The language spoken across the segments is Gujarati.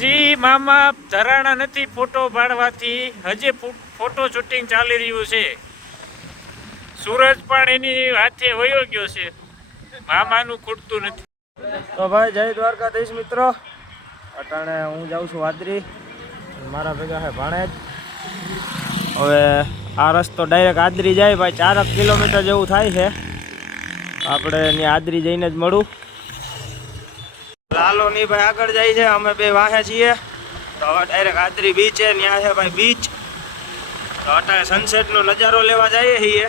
જી મામા ધરાણા નથી ફોટો પાડવાથી, હજી ફોટો શૂટિંગ ચાલી રહ્યું છે. સૂરજ પણ એની હાથે વયો ગયો છે, મામાનું ખૂટતું નથી. તો ભાઈ જય દ્વારકાધીશ મિત્રો, અટાણે હું જાઉં છું વાદરી, મારા ભેગા છે ભાણેજ. હવે આ રસ્તો ડાયરેક્ટ આદરી જાય ભાઈ, 4 કિલોમીટર જેવું થાય છે. આપણે ત્યાં આદરી જઈને જ મળું. લાલો ની ભાઈ આગળ જાય છે, અમે બે વાહે છીએ. તો હવે ડાયરેક્ટ આદરી બીચ છે, ત્યાં છે ભાઈ બીચ. તો અત્યારે સનસેટ નો નજારો લેવા જઈએ છીએ.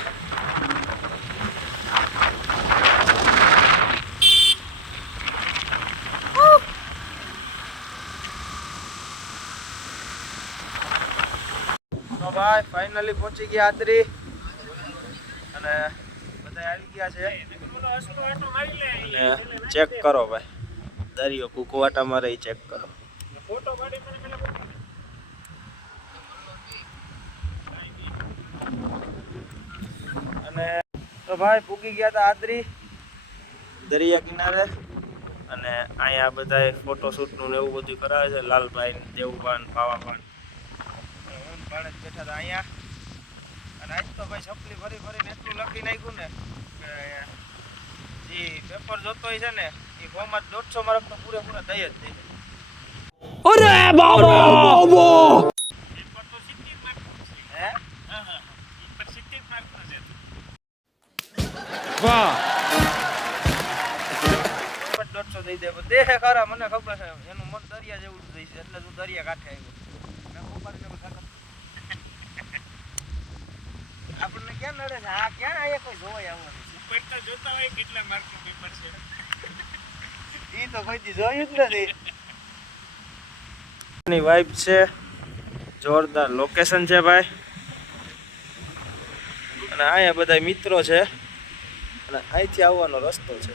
તો ભાઈ ફાઇનલી પહોંચી ગયા આદરી, અને બધા આવી ગયા છે. ચેક કરો ભાઈ, દરિયો કુકવાટા મારે ચેક કરો. અને તો ભાઈ પૂગી ગયા હતા આદરી દરિયા કિનારે, અને અહીંયા બધા ફોટોશૂટ નું એવું બધું કરાવે છે. લાલભાઈ, દેવુભાન, પાવાભાન, હું ભાણેજ બેઠા હતા અહીંયા. અને આજ તો ભાઈ સપલી ફરી ફરીને એટલું લખી નાખ્યું ને કે જે પેપર જોતો હોય છે ને એ ફોર્મમાં 150 માર્ક તો પૂરેપૂરા દઈ જ દે. અરે બાબા પેપર તો 70 માર્ક હે? હા પેપર 70 માર્ક છે. વાહ 150 દઈ દે. દેહે ખરા, મને ખબર છે એનું મન દરિયા જેવું જ છે, એટલે તું દરિયા કાંઠે આવ્યો. આપણને ક્યાં નડે છે? આ ક્યાં આયા કોઈ જોવાય આવું નથી. ઉપર તો જોતા હોય કેટલા માર્કનું પેપર છે, ઈ તો કોઈ દી જોયું જ નથી. ની વાઇબ છે, જોરદાર લોકેશન છે ભાઈ. અને અહીંયા બધા મિત્રો છે, અને અહીંથી આવવાનો રસ્તો છે.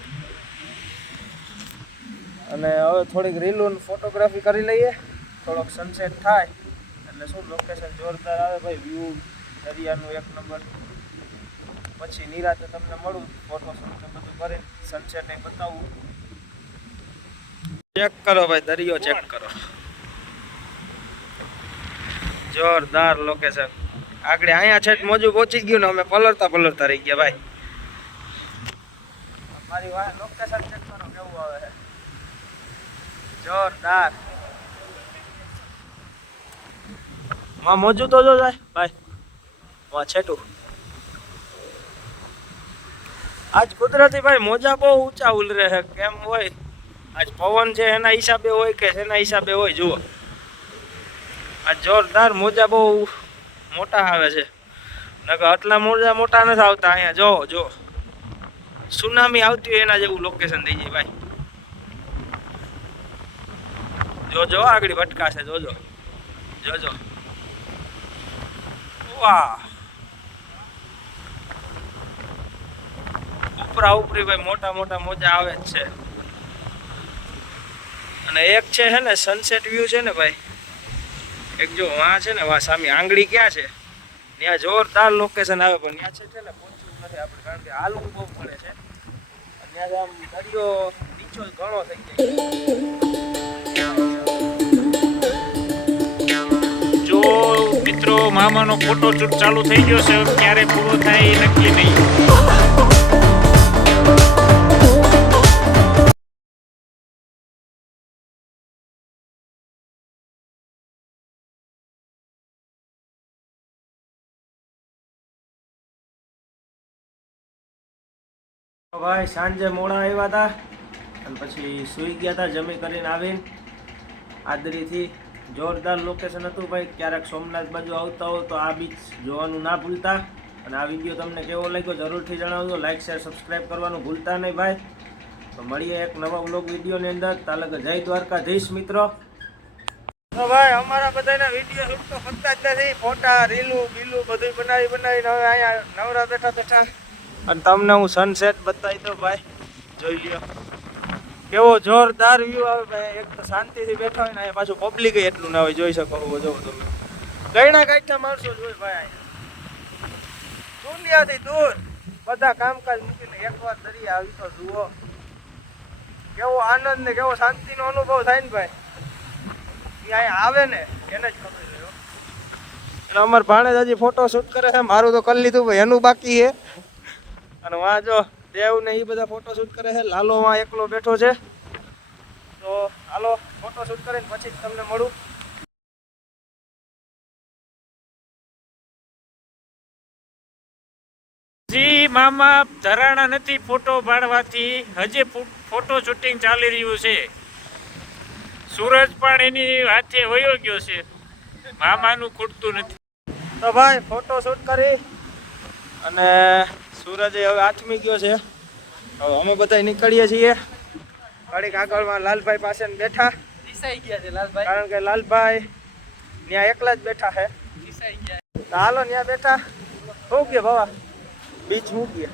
અને હવે થોડીક રીલું ફોટોગ્રાફી કરી લઈએ, થોડોક સનસેટ થાય એટલે શું લોકેશન જોરદાર આવે ભાઈ. વ્યૂ દરિયાનું 1 નંબર. પછી નિરાતે તમને મળું, ફોટોશૂટ ને બધું કરીને સનસેટ એ બતાવું. ચેક કરો ભાઈ, દરિયો ચેક કરો, જોરદાર લોકેશન. આગળ અહીંયા છે મોજું પહોંચી ગયું ને અમે પલળતા પલળતા રહી ગયા ભાઈ. મારી વાહ લોકેશન ચેક કરો કેવું આવે છે, જોરદાર. માં મોજું તો જો જાય ભાઈ, માં છેટું. આજ કુદરતી ભાઈ મોજા બહુ ઊંચા ઉલરે છે, કેમ હોય આજ પવન છે એના હિસાબે હોય કે એના હિસાબે હોય. જુઓ આ જોરદાર મોજા બહુ મોટા આવે છે, નકર આટલા મોજા મોટા નથી આવતા. અહીંયા જો જો સુનામી આવતી હોય એના જેવું લોકેશન થઈ જાય ભાઈ. જોજો આગળ ભટકાશે, જોજો જોજો. વાહ ઉપરા ઉપરી ભાઈ મોટા મોટા મોજા આવે જ છે. અને એક છે હે ને સનસેટ વ્યૂ છે ને ભાઈ, એક જો વાં છે ને વાં સામે આંગળી ક્યાં છે ત્યાં જોરદાર લોકેશન આવે, પણ ત્યાં છે ને પહોંચવું નથી આપણે, કારણ કે હાલવું બહુ પડે છે. ત્યાં આમ દરિયો નીચો ઘણો થઈ જાય. જો મિત્રો મામાનો ફોટોશૂટ ચાલુ થઈ ગયો છે, ક્યારે પૂરો થાય એ નક્કી નહીં. ભાઈ સાંજે મોડા આવ્યા હતા અને પછી સૂઈ ગયા હતા. જમી કરીને આવીને આદરીથી જોરદાર લોકેશન હતું ભાઈ. ક્યારેક સોમનાથ બાજુ આવતા હો તો આ બીચ જોવાનું ના ભૂલતા. અને આ વિડીયો તમને કેવો લાગ્યો જરૂરથી જણાવજો. લાઈક શેર સબસ્ક્રાઈબ કરવાનું ભૂલતા નહીં ભાઈ. તો મળીએ એક નવા વ્લોગ વિડીયોની અંદર. તાલક જય દ્વારકાધીશ મિત્રો. તો ભાઈ અમારા બધાના વિડીયો શૂટ તો કરતા જ નથી, ફોટા રીલું બીલું બધું બનાવીને હવે અહીંયા નવરા બેઠા બેઠા અને તમને હું સનસેટ બતાવી દઉં ભાઈ. જોઈ લ્યો કેવો જોરદાર વ્યૂ આવે ભાઈ. એક તો શાંતિથી બેઠા હોય ને, અહીંયા પાછું પબ્લિક એટલું ના હોય, જોઈ શકો જોવો તમે. ગયણા કાઢતા માણસો જોઈ ભાઈ, દુનિયાથી દૂર બધા કામકાજ મૂકીને એકવાર દરિયા આવી તો જુઓ. કેવો આનંદ ને કેવો શાંતિનો અનુભવ થાય ને ભાઈ. એ અહીંયા આવે ને એને જ ખબર હોય હો. અને અમાર ભાણેજ હજી ફોટો શૂટ કરે છે. મારું તો કરી લીધું ભાઈ, એનું બાકી છે. અને વાં જો દેવ ને એ બધા ફોટો શૂટ કરે છે. લાલો વાં એકલો બેઠો છે. તો હાલો ફોટો શૂટ કરીને પછી જ તમને મળું. જી મામા ધરાણા નથી ફોટો પાડવાથી, હજી ફોટો શૂટિંગ ચાલી રહ્યું છે. સૂરજ પણ એની હાથે વયો ગયો છે. મામાનું ખૂટતું નથી. તો ભાઈ ફોટો શૂટ કરી અને સૂરજ હવે આથમી ગયો છે. હવે અમે બધા નીકળીએ છીએ. ઘડીક આગળમાં લાલભાઈ પાસે બેઠા કારણ કે લાલભાઈ ત્યાં એકલા જ બેઠા છે. તો હાલો ત્યાં બેઠા. શું કે બાબા બીચ શું કે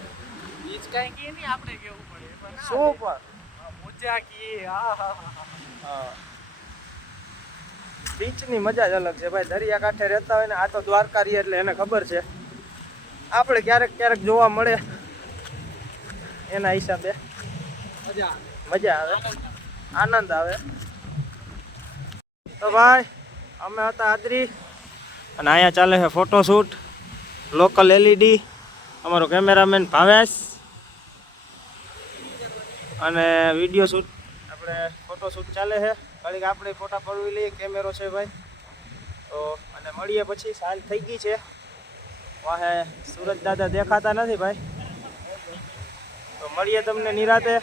શું પણ બીચની મજા જ અલગ છે ભાઈ. દરિયા કાંઠે રહેતા હોય ને, આ તો દ્વારકા રહી એટલે એને ખબર છે. આપણે ક્યારેક ક્યારેક જોવા મળે એના હિસાબે મજા આવે, આનંદ આવે. તો ભાઈ અમે હતા આદરી અને અહીંયા ચાલે છે ફોટોશૂટ. લોકલ LED, અમારો કેમેરામેન ભાવેશ અને વિડીયો શૂટ આપણે ફોટોશૂટ ચાલે છે. ઘડીક આપણે ફોટા પડવી લઈએ. કેમેરો છે ભાઈ. તો અને મળીએ પછી. સાંજ થઈ ગઈ છે. વાહે સૂરજ દાદા દેખાતા નથી ભાઈ. તો મળીએ તમને નિરાતે.